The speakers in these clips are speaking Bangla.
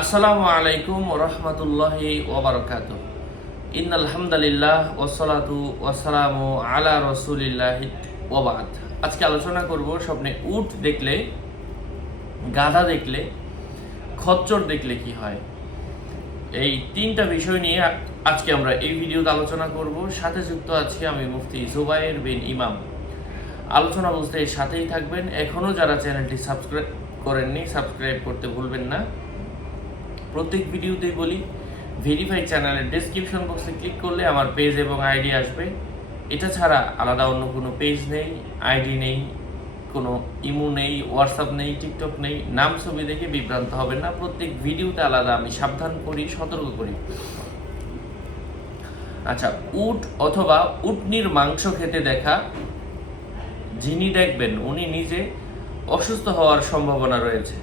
আসসালামু আলাইকুম ওয়া রাহমাতুল্লাহি ওয়া বারাকাতুহু। ইন্নাল হামদালিল্লাহ ওয়াসসালাতু ওয়াসসালামু আলা রাসূলিল্লাহি ওয়া বা'দ। আজকে আলোচনা করব স্বপ্নে উট দেখলে, গাধা দেখলে, খচ্চর দেখলে কি হয়। এই তিনটা বিষয় নিয়ে আজকে আমরা এই ভিডিওতে আলোচনা করব। সাথে যুক্ত আছি আমি মুফতি জুবায়ের বিন ইমাম। আলোচনা বুঝতে সাথেই থাকবেন। এখনো যারা চ্যানেলটি সাবস্ক্রাইব করেননি, সাবস্ক্রাইব করতে ভুলবেন না। প্রত্যেক ভিডিওতেই বলি, ভেরিফাইড চ্যানেলের ডেসক্রিপশন বক্সে ক্লিক করলে আমার পেজ এবং আইডি আসবে। এটা ছাড়া আলাদা অন্য কোনো পেজ নেই, আইডি নেই, কোনো ইমো নেই, হোয়াটসঅ্যাপ নেই, টিকটক নেই। নাম ছবি দেখে বিভ্রান্ত হবেন না। প্রত্যেক ভিডিওতে আলাদা আমি সাবধান করি, সতর্ক করি। আচ্ছা, উট অথবা উটনির মাংস খেতে দেখা যিনি দেখবেন উনি নিজে অসুস্থ হওয়ার সম্ভাবনা রয়েছে।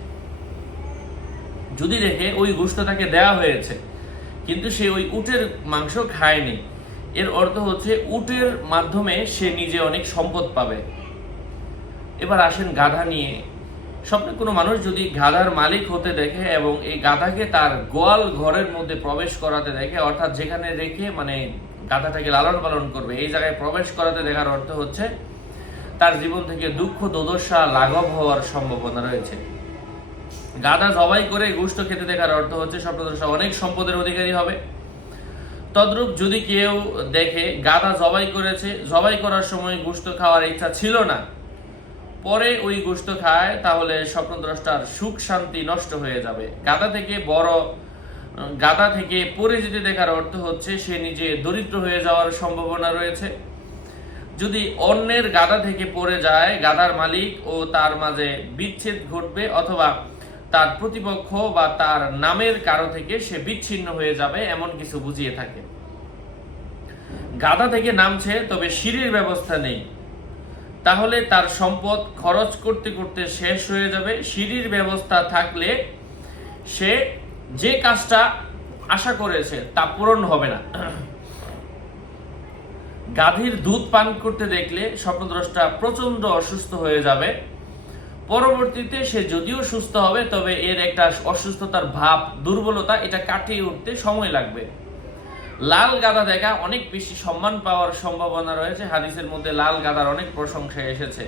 যদি দেখে ওই গোশত তাকে দেওয়া হয়েছে কিন্তু সে ওই উটের মাংস খায়নি, এর অর্থ হচ্ছে উটের মাধ্যমে সে নিজে অনেক সম্পদ পাবে। এবার আসেন গাধা নিয়ে। স্বপ্নে কোনো মানুষ যদি গাধার মালিক হতে দেখে এবং এই গাধাকে তার গোয়াল ঘরের মধ্যে প্রবেশ করাতে দেখে, অর্থাৎ যেখানে রেখে গাধাটাকে লালন পালন করবে, এই জায়গায় প্রবেশ করাতে দেখার অর্থ হচ্ছে তার জীবন থেকে দুঃখ দুর্দশা লাঘব হওয়ার সম্ভাবনা রয়েছে। গাধা জবাই করে গোশত খেতে দেখার অর্থ হচ্ছে স্বপ্নদ্রষ্টা অনেক সম্পদের অধিকারী হবে। তদ্রূপ যদি কেউ দেখে গাধা জবাই করেছে, জবাই করার সময় গোশত খাওয়ার ইচ্ছা ছিল না, পরে ওই গোশত খায়, তাহলে স্বপ্নদ্রষ্টার সুখ শান্তি নষ্ট হয়ে যাবে। গাধা থেকে পড়ে যেতে দেখার অর্থ হচ্ছে সে নিজে দরিদ্র হয়ে যাওয়ার সম্ভাবনা রয়েছে। যদি অন্যের গাধা থেকে পড়ে যায়, গাধার মালিক ও তার মাঝে বিচ্ছেদ ঘটবে, অথবা তার প্রতিপক্ষ বা তার নামের কারো থেকে সে বিচ্ছিন্ন হয়ে যাবে, এমন কিছু বুঝিয়ে থাকে। গাধা থেকে নামছে তবে সিঁড়ির ব্যবস্থা নেই, তাহলে তার সম্পদ খরচ করতে করতে শেষ হয়ে যাবে। সিঁড়ির ব্যবস্থা থাকলে সে যে কাজটা আশা করেছে তা পূরণ হবে না। গাভীর দুধ পান করতে দেখলে স্বপ্নদ্রষ্টা প্রচন্ড অসুস্থ হয়ে যাবে। পরবর্তীতে সে যদিও সুস্থ হবে, তবে এর একটা অসুস্থতার ভাব, দুর্বলতা, এটা কাটিয়ে উঠতে সময় লাগবে। লাল গাধা দেখা অনেক বেশি সম্মান পাওয়ার সম্ভাবনা রয়েছে। হাদিসের মধ্যে লাল গাধার অনেক প্রশংসা এসেছে।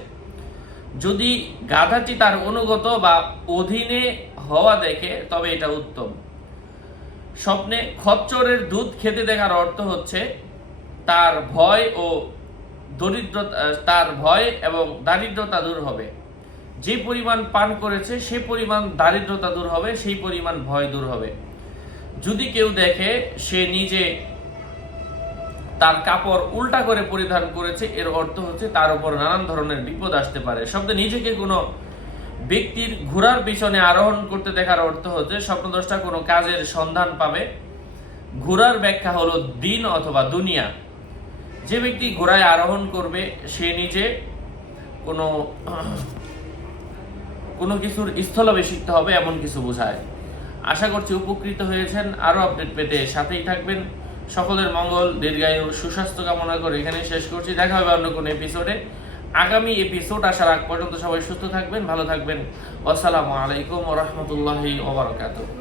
যদি গাধাটি তার অনুগত বা অধীনে হওয়া দেখে তবে এটা উত্তম। স্বপ্নে খচ্চরের দুধ খেতে দেখার অর্থ হচ্ছে তার ভয় এবং দারিদ্রতা দূর হবে। যে পরিমাণ পান করেছে সে পরিমাণ দারিদ্রতা দূর হবে, সেই পরিমাণ ভয় দূর হবে। যদি কেউ দেখে সে নিজে তার কাপড় উল্টা করে পরিধান করেছে, এর অর্থ হচ্ছে তার উপর নানান ধরনের বিপদ আসতে পারে। শব্দে নিজেকে কোনো ব্যক্তির ঘোড়ার পিছনে আরোহণ করতে দেখার অর্থ হচ্ছে স্বপ্নদ্রষ্টা কোনো কাজের সন্ধান পাবে। ঘোড়ার ব্যাখ্যা হলো দিন অথবা দুনিয়া। যে ব্যক্তি ঘোড়ায় আরোহণ করবে সে নিজে কোনো কিছুর স্থলাভিষিক্ত হবে, এমন কিছু বোঝায়। আশা করছি উপকৃত হয়েছেন। আরো আপডেট পেতে সাথেই থাকবেন। সকলের মঙ্গল, দীর্ঘায়ু, সুস্বাস্থ্য কামনা করে এখানে শেষ করছি। দেখা হবে অন্য কোনো এপিসোডে। আগামী এপিসোড আসার আগ পর্যন্ত সবাই সুস্থ থাকবেন, ভালো থাকবেন। আসসালামু আলাইকুম ওয়া রাহমাতুল্লাহি ওয়া বারাকাতুহু।